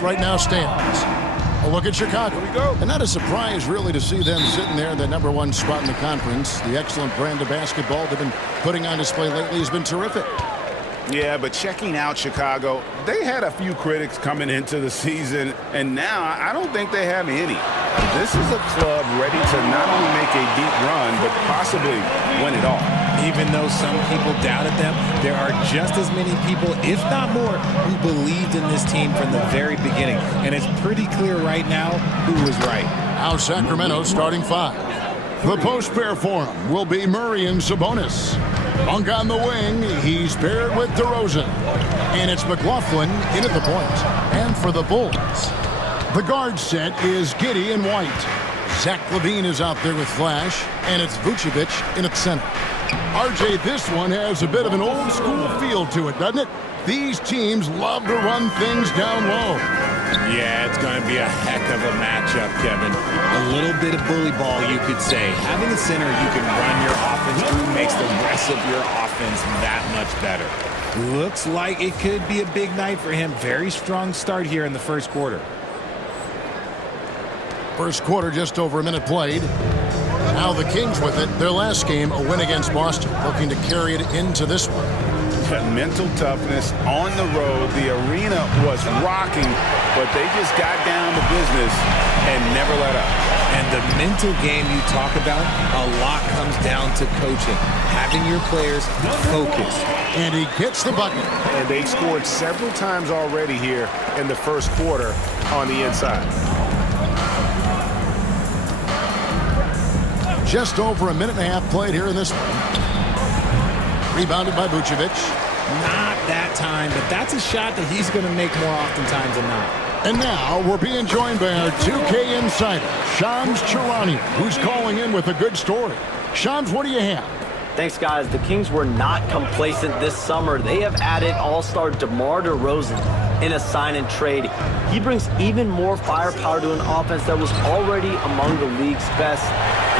right now stands. A look at Chicago. Here we go. And not a surprise, really, to see them sitting there in the #1 spot in the conference. The excellent brand of basketball they've been putting on display lately has been terrific. Yeah, but checking out Chicago, they had a few critics coming into the season, and now I don't think they have any. This is a club ready to not only make a deep run, but possibly win it all. Even though some people doubted them, there are just as many people, if not more, who believed in this team from the very beginning. And it's pretty clear right now who was right. Now Sacramento starting 5. The post pair for him will be Murray and Sabonis. Monk on the wing, he's paired with DeRozan. And it's McLaughlin in at the point. And for the Bulls, the guard set is Giddey and White. Zach LaVine is out there with Flash, and it's Vucevic in at center. RJ, this one has a bit of an old school feel to it, doesn't it? These teams love to run things down low. Yeah, it's going to be a heck of a matchup, Kevin. A little bit of bully ball, you could say. Having a center you can run your offense through makes the rest of your offense that much better. Looks like it could be a big night for him. Very strong start here in the first quarter. First quarter, just over a minute played. Now the Kings with it. Their last game, a win against Boston, looking to carry it into this one. Mental toughness on the road. The arena was rocking, but they just got down to business and never let up. And the mental game you talk about, a lot comes down to coaching. Having your players focus. And he gets the bucket. And they scored several times already here in the first quarter on the inside. Just over a minute and a half played here in this one. Rebounded by Vucevic. Not that time, but that's a shot that he's going to make more oftentimes than not. And now we're being joined by our 2K insider, Shams Charania, who's calling in with a good story. Shams, what do you have? Thanks, guys. The Kings were not complacent this summer. They have added all-star DeMar DeRozan in a sign-and-trade. He brings even more firepower to an offense that was already among the league's best.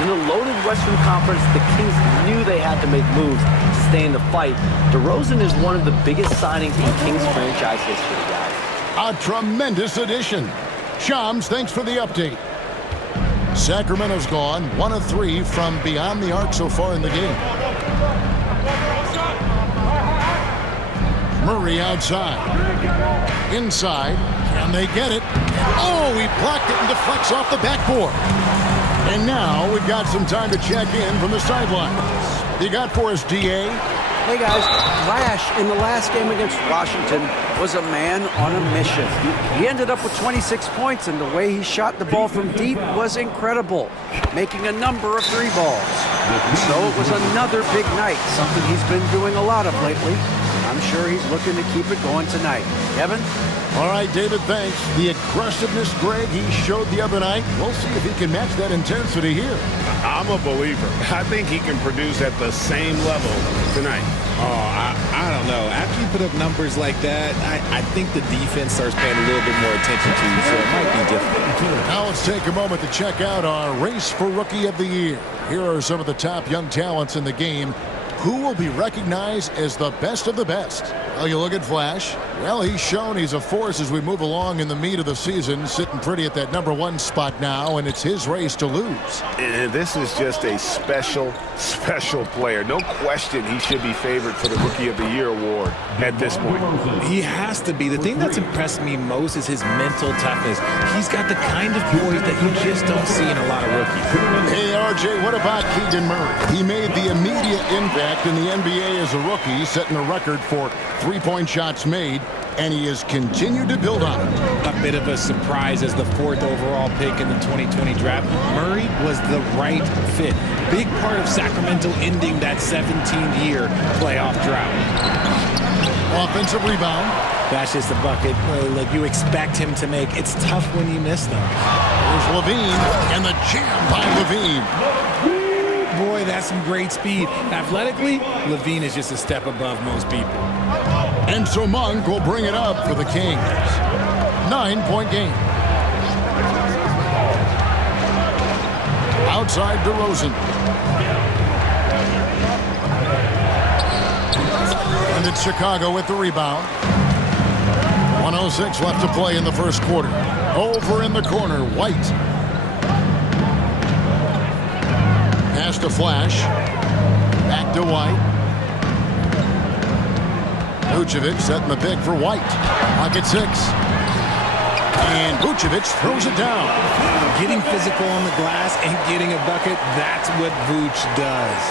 In the loaded Western Conference, the Kings knew they had to make moves to stay in the fight. DeRozan is one of the biggest signings in Kings franchise history, guys. A tremendous addition. Shams, thanks for the update. Sacramento's gone 1 of 3 from beyond the arc so far in the game. Murray outside. Inside. Can they get it? Oh, he blocked it and deflects off the backboard. And now we've got some time to check in from the sidelines. You got for us, DA? Hey guys, Flash in the last game against Washington was a man on a mission. He ended up with 26 points, and the way he shot the ball from deep was incredible, making a number of 3 balls. So it was another big night, something he's been doing a lot of lately. I'm sure he's looking to keep it going tonight. Kevin? All right, David, thanks. The aggressiveness, Greg, he showed the other night. We'll see if he can match that intensity here. I'm a believer. I think he can produce at the same level tonight. Oh, I don't know. After you put up numbers like that, I think the defense starts paying a little bit more attention to you, so it might be difficult. Now let's take a moment to check out our race for Rookie of the Year. Here are some of the top young talents in the game. Who will be recognized as the best of the best? Well, you look at Flash. Well, he's shown he's a force as we move along in the meat of the season, sitting pretty at that #1 spot now, and it's his race to lose. And this is just a special player. No question he should be favored for the Rookie of the Year award at this point. He has to be. The thing that's impressed me most is his mental toughness. He's got the kind of poise that you just don't see in a lot of rookies. Hey, RJ, what about Keegan Murray? He made the immediate impact in the NBA as a rookie, setting a record for three-point shots made, and he has continued to build on it. A bit of a surprise as the 4th overall pick in the 2020 draft. Murray was the right fit. Big part of Sacramento ending that 17-year playoff drought. Offensive rebound. That's just a bucket. Look, you expect him to make. It's tough when you miss them. There's LaVine, and the jam by LaVine. Boy, that's some great speed. Athletically, LaVine is just a step above most people. And so Monk will bring it up for the Kings. 9-point game. Outside DeRozan. And it's Chicago with the rebound. 1:06 left to play in the first quarter. Over in the corner, White. Pass to Flash. Back to White. Vucevic setting the pick for White. Pocket 6. And Vucevic throws it down. Getting physical on the glass and getting a bucket, that's what Vuce does.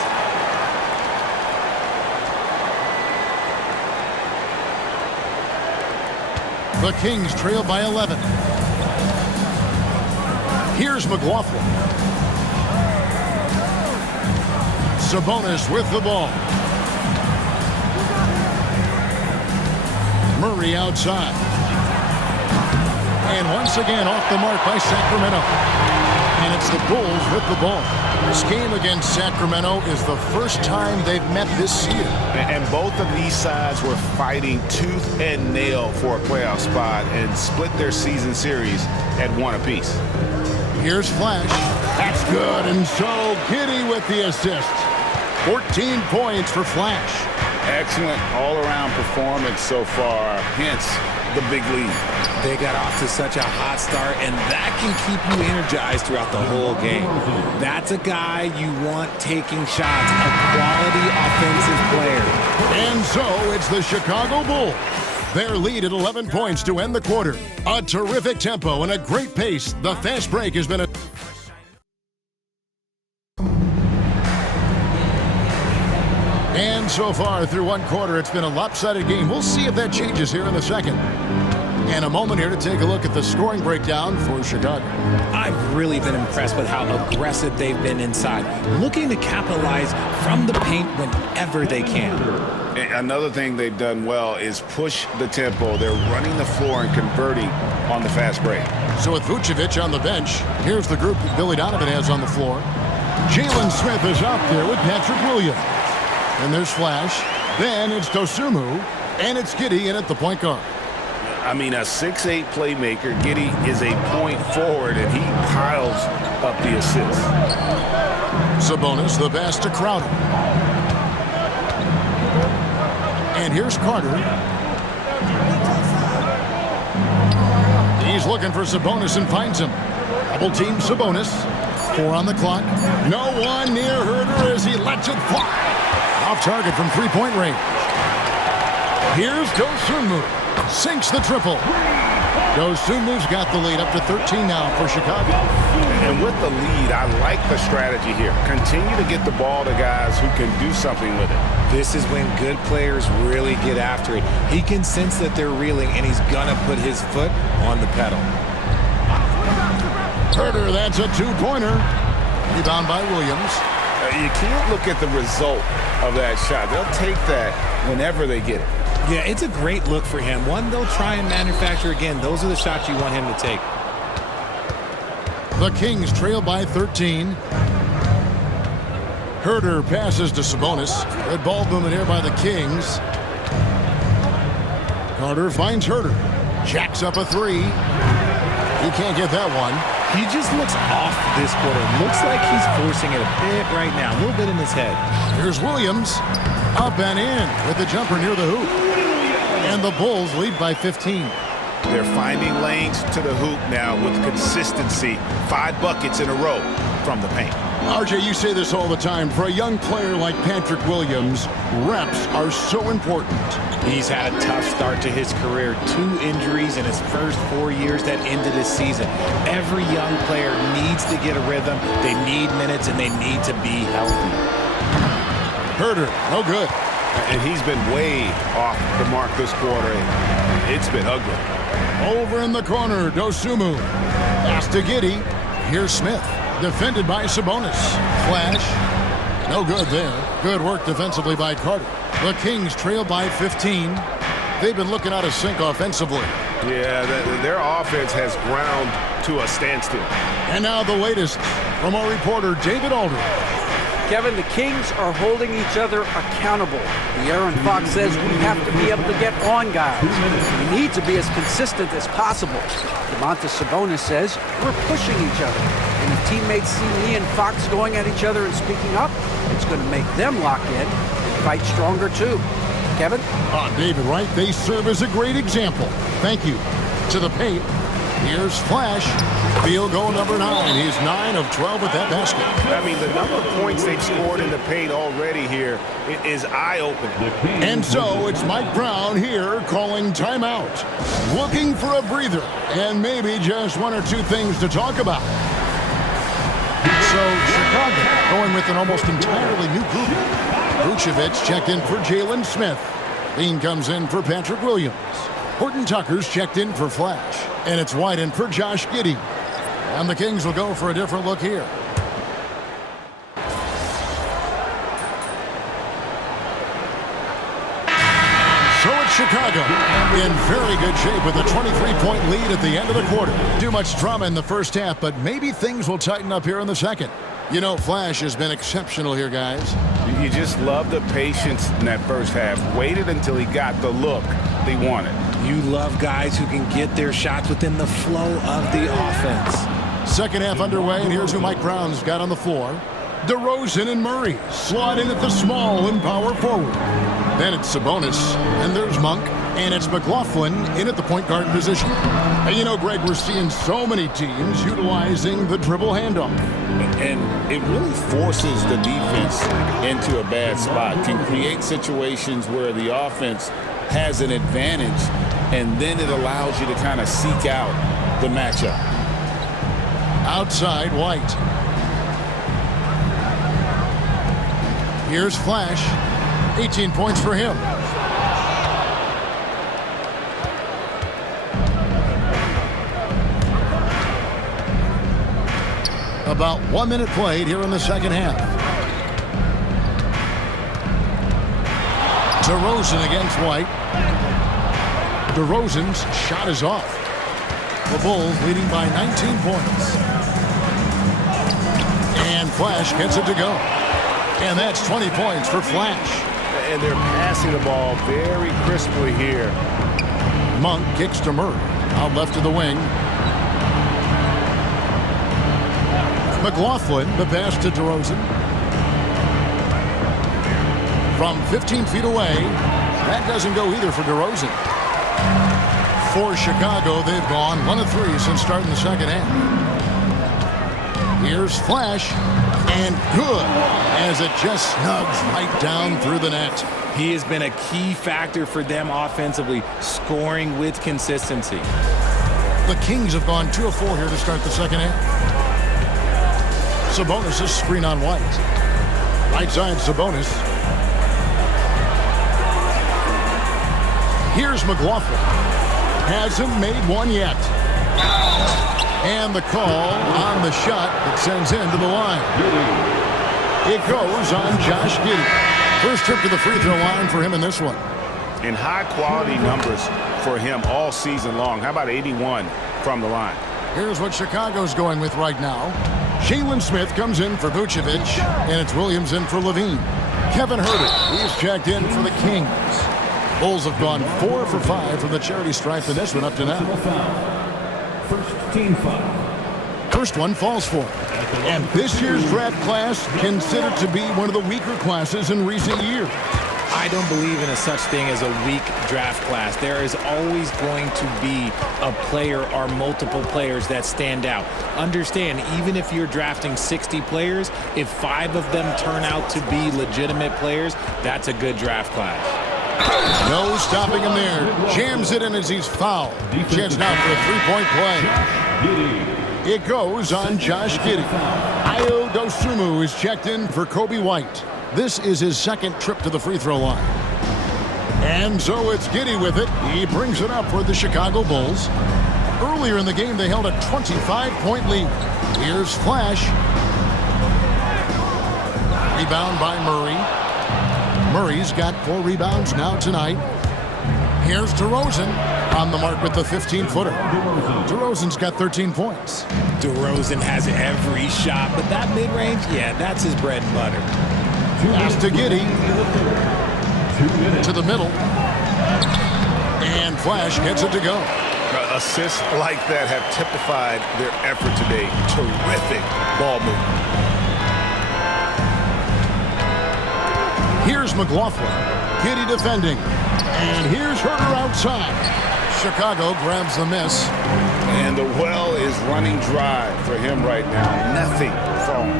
The Kings trail by 11. Here's McLaughlin. Sabonis with the ball. Murray outside. And once again off the mark by Sacramento. And it's the Bulls with the ball. This game against Sacramento is the first time they've met this year. And both of these sides were fighting tooth and nail for a playoff spot and split their season series at 1 apiece. Here's Flash. That's good. And so Giddey with the assist. 14 points for Flash. Excellent all-around performance so far, hence the big lead. They got off to such a hot start, and that can keep you energized throughout the whole game. That's a guy you want taking shots, a quality offensive player. And so it's the Chicago Bulls. Their lead at 11 points to end the quarter. A terrific tempo and a great pace. The fast break has been a... And so far through one quarter, it's been a lopsided game. We'll see if that changes here in the second. And a moment here to take a look at the scoring breakdown for Chicago. I've really been impressed with how aggressive they've been inside, looking to capitalize from the paint whenever they can. Another thing they've done well is push the tempo. They're running the floor and converting on the fast break. So with Vucevic on the bench, here's the group that Billy Donovan has on the floor. Jalen Smith is out there with Patrick Williams. And there's Flash. Then it's Dosunmu. And it's Giddey in at the point guard. I mean, a 6'8 playmaker. Giddey is a point forward, and he piles up the assists. Sabonis, the pass to Crowder. And here's Carter. He's looking for Sabonis and finds him. Double team Sabonis. 4 on the clock. No one near Herder as he lets it fly. Off target from three-point range. Here's Dosunmu. Sinks the triple. Dosunmu's got the lead up to 13 now for Chicago. And with the lead, I like the strategy here. Continue to get the ball to guys who can do something with it. This is when good players really get after it. He can sense that they're reeling, and he's going to put his foot on the pedal. Herder, that's a two-pointer. Rebound by Williams. You can't look at the result of that shot. They'll take that whenever they get it. Yeah, it's a great look for him. One they'll try and manufacture again. Those are the shots you want him to take. The Kings trail by 13. Herder passes to Sabonis. Good ball movement here by the Kings. Carter finds Herder. Jacks up a three. He can't get that one. He just looks off this quarter. Looks like he's forcing it a bit right now. A little bit in his head. Here's Williams. Up and in with the jumper near the hoop. And the Bulls lead by 15. They're finding lanes to the hoop now with consistency. 5 buckets in a row from the paint. RJ, you say this all the time. For a young player like Patrick Williams, reps are so important. He's had a tough start to his career. 2 injuries in his first 4 years that ended his season. Every young player needs to get a rhythm. They need minutes, and they need to be healthy. Herder, no good. And he's been way off the mark this quarter. It's been ugly. Over in the corner, Dosunmu. Pass to Giddey. Here's Smith. Defended by Sabonis. Flash. No good there. Good work defensively by Carter. The Kings trail by 15. They've been looking out of sync offensively. Yeah, their offense has ground to a standstill. And now the latest from our reporter, David Aldridge. Kevin, the Kings are holding each other accountable. Aaron Fox says we have to be able to get on guys. We need to be as consistent as possible. Domantas Sabonis says we're pushing each other. And if teammates see me and Fox going at each other and speaking up, it's going to make them lock in and fight stronger too. Kevin? David Wright, they serve as a great example. Thank you. To the paint. Here's Flash. Field goal number 9. He's 9 of 12 with that basket. I mean, the number of points they've scored in the paint already here is eye-opening. And so it's Mike Brown here calling timeout. Looking for a breather and maybe just one or two things to talk about. So Chicago going with an almost entirely new group. Vucevic checked in for Jalen Smith. Bean comes in for Patrick Williams. Horton Tucker's checked in for Flash. And it's White in for Josh Giddey. And the Kings will go for a different look here. So it's Chicago in very good shape with a 23-point lead at the end of the quarter. Too much drama in the first half, but maybe things will tighten up here in the second. You know, Flash has been exceptional here, guys. You just love the patience in that first half. Waited until he got the look they wanted. You love guys who can get their shots within the flow of the offense. Second half underway, and here's who Mike Brown's got on the floor. DeRozan and Murray slot in at the small and power forward. Then it's Sabonis, and there's Monk, and it's McLaughlin in at the point guard position. And you know, Greg, we're seeing so many teams utilizing the dribble handoff. And it really forces the defense into a bad spot, can create situations where the offense has an advantage, and then it allows you to kind of seek out the matchup. Outside, White. Here's Flash. 18 points for him. About 1 minute played here in the second half. DeRozan against White. DeRozan's shot is off. The Bulls leading by 19 points. And Flash gets it to go. And that's 20 points for Flash. And they're passing the ball very crisply here. Monk kicks to Murray. Out left to the wing. McLaughlin, the pass to DeRozan. From 15 feet away, that doesn't go either for DeRozan. For Chicago, they've gone 1 of 3 since starting the second half. Here's Flash, and good, as it just snugs right down through the net. He has been a key factor for them offensively, scoring with consistency. The Kings have gone 2 of 4 here to start the second half. Sabonis is screen on White. Right side, Sabonis. Here's McLaughlin. Hasn't made one yet. And the call on the shot that sends him to the line. It goes on Josh Giddey. First trip to the free throw line for him in this one. And high-quality numbers for him all season long. How about 81 from the line? Here's what Chicago's going with right now. Jalen Smith comes in for Vucevic, and it's Williams in for Levine. Kevin Huerter, he's checked in for the Kings. Bulls have gone 4 for 5 from the charity stripe in this one up to now. First team foul. First one falls for him. And this year's draft class considered to be one of the weaker classes in recent years. I don't believe in a such thing as a weak draft class. There is always going to be a player or multiple players that stand out. Understand, even if you're drafting 60 players, if 5 of them turn out to be legitimate players, that's a good draft class. No stopping him there. Jams it in as he's fouled. Chance now for a three-point play. It goes on Josh Giddey. Ayo Dosunmu is checked in for Kobe White. This is his second trip to the free throw line. And so it's Giddey with it. He brings it up for the Chicago Bulls. Earlier in the game, they held a 25-point lead. Here's Flash. Rebound by Murray. Murray's got 4 rebounds now tonight. Here's DeRozan on the mark with the 15-footer. DeRozan's got 13 points. DeRozan has every shot, but that mid-range, yeah, that's his bread and butter. Pass to Giddey. To the middle. And Flash gets it to go. Assists like that have typified their effort today. Terrific ball movement. Here's McLaughlin. Giddey defending. And here's Huerter outside. Chicago grabs the miss. And the well is running dry for him right now. Nothing falling.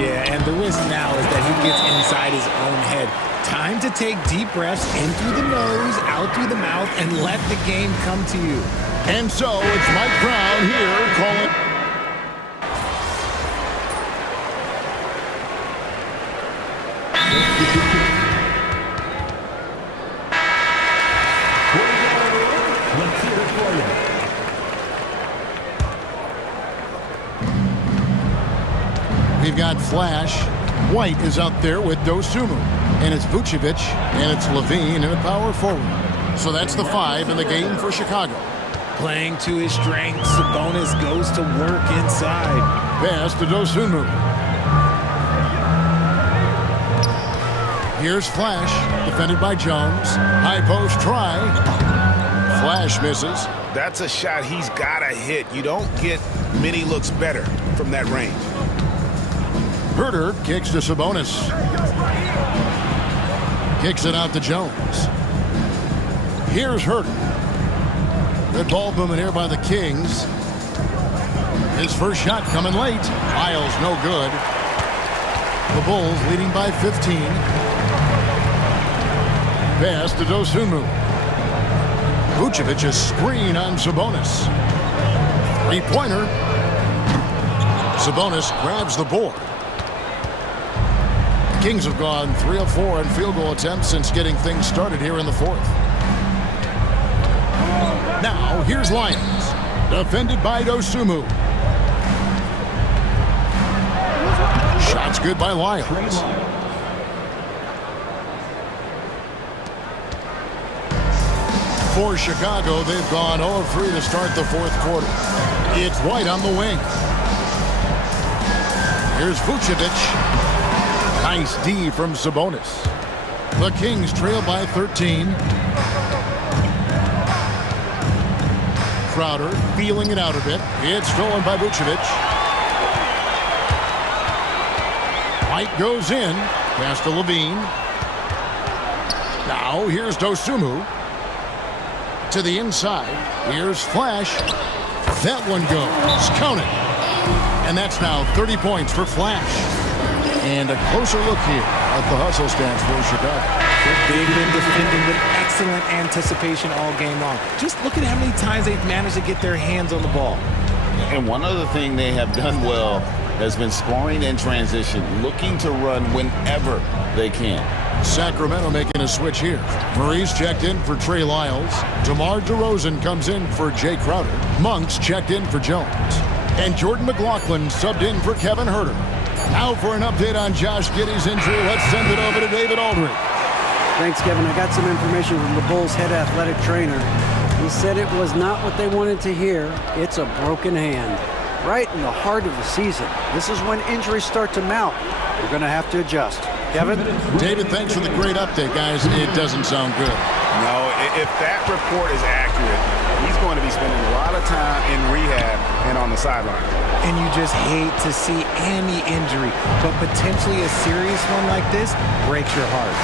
Yeah, and the risk now is that he gets inside his own head. Time to take deep breaths in through the nose, out through the mouth, and let the game come to you. And so it's Mike Brown here calling. Let's hear it for you. We've got Flash. White is out there with Dosumu. And it's Vucevic, and it's Levine in a power forward. So that's the 5 in the game for Chicago. Playing to his strengths, Sabonis goes to work inside. Pass to Dosunmu. Here's Flash, defended by Jones. High post try. Flash misses. That's a shot he's got to hit. You don't get many looks better from that range. Herter kicks to Sabonis. Kicks it out to Jones. Here's Herter. Good ball movement here by the Kings. His first shot coming late. Lyles no good. The Bulls leading by 15. Pass to Dosunmu. Vucevic's screen on Sabonis. Three-pointer. Sabonis grabs the board. The Kings have gone 3 of 4 in field goal attempts since getting things started here in the 4th. Now, here's Lyons, defended by Dosunmu. Shot's good by Lyons. For Chicago, they've gone 0 of 3 to start the 4th quarter. It's White on the wing. Here's Vucevic. Nice D from Sabonis. The Kings trail by 13. Crowder feeling it out a bit. It's stolen by Vucevic. White goes in. Pass to Levine. Now here's Dosunmu. To the inside. Here's Flash. That one goes. Count it. And that's now 30 points for Flash. And a closer look here at the hustle stats for Chicago. They've been defending with excellent anticipation all game long. Just look at how many times they've managed to get their hands on the ball. And one other thing they have done well has been scoring in transition, looking to run whenever they can. Sacramento making a switch here. Murray's checked in for Trey Lyles. DeMar DeRozan comes in for Jay Crowder. Monk's checked in for Jones. And Jordan McLaughlin subbed in for Kevin Herter. Now for an update on Josh Giddey's injury, let's send it over to David Aldridge. Thanks, Kevin. I got some information from the Bulls' head athletic trainer. He said it was not what they wanted to hear. It's a broken hand. Right in the heart of the season. This is when injuries start to mount. We're going to have to adjust. Kevin? David, thanks for the great update, guys. It doesn't sound good. No, if that report is accurate, he's going to be spending a lot of time in rehab and on the sideline. And you just hate to see any injury, but potentially a serious one like this breaks your heart.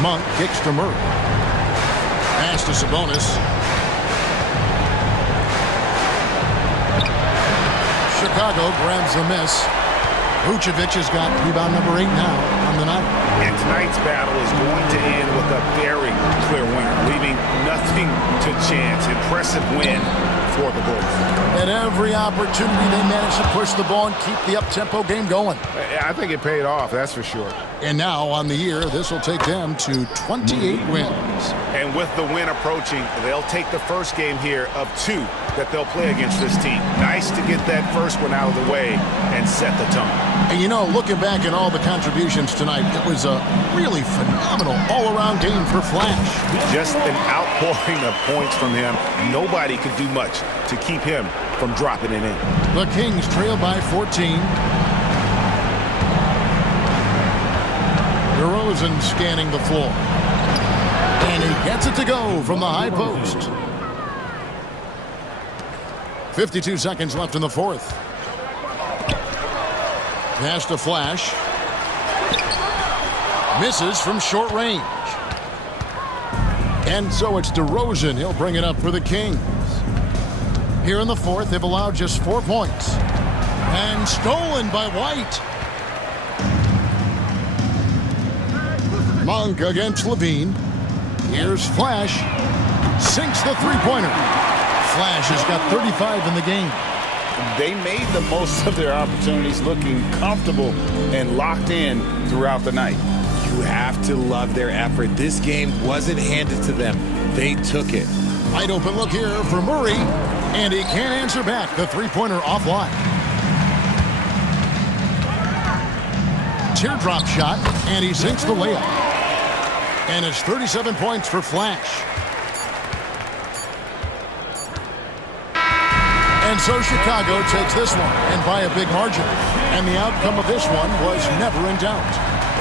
Monk kicks to Murray. Pass to Sabonis. Chicago grabs the miss. Vucevic has got rebound number 8 now on the night. And tonight's battle is going to end with a very clear winner, leaving nothing to chance. Impressive win for the Bulls. At every opportunity, they managed to push the ball and keep the up-tempo game going. I think it paid off, that's for sure. And now on the year, this will take them to 28 wins. And with the win approaching, they'll take the first game here of 2 that they'll play against this team. Nice to get that first one out of the way and set the tone. And you know, looking back at all the contributions tonight, it was a really phenomenal all-around game for Flash. Just an outpouring of points from him. Nobody could do much to keep him from dropping it in. The Kings trail by 14. DeRozan scanning the floor. And he gets it to go from the high post. 52 seconds left in the 4th. Pass to Flash. Misses from short range. And so it's DeRozan. He'll bring it up for the Kings. Here in the fourth, they've allowed just 4 points. And stolen by White. Monk against Levine. Here's Flash. Sinks the three-pointer. Flash has got 35 in the game. They made the most of their opportunities, looking comfortable and locked in throughout the night. You have to love their effort. This game wasn't handed to them. They took it. Wide open look here for Murray. And he can't answer back. The three-pointer offline. Teardrop shot. And he sinks the layup. And it's 37 points for Flash. And so Chicago takes this one, and by a big margin. And the outcome of this one was never in doubt.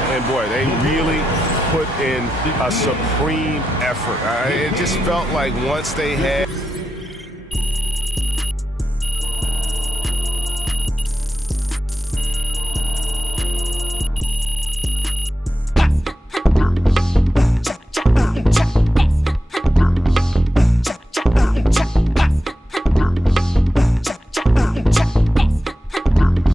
And boy, they really put in a supreme effort. It just felt like once they had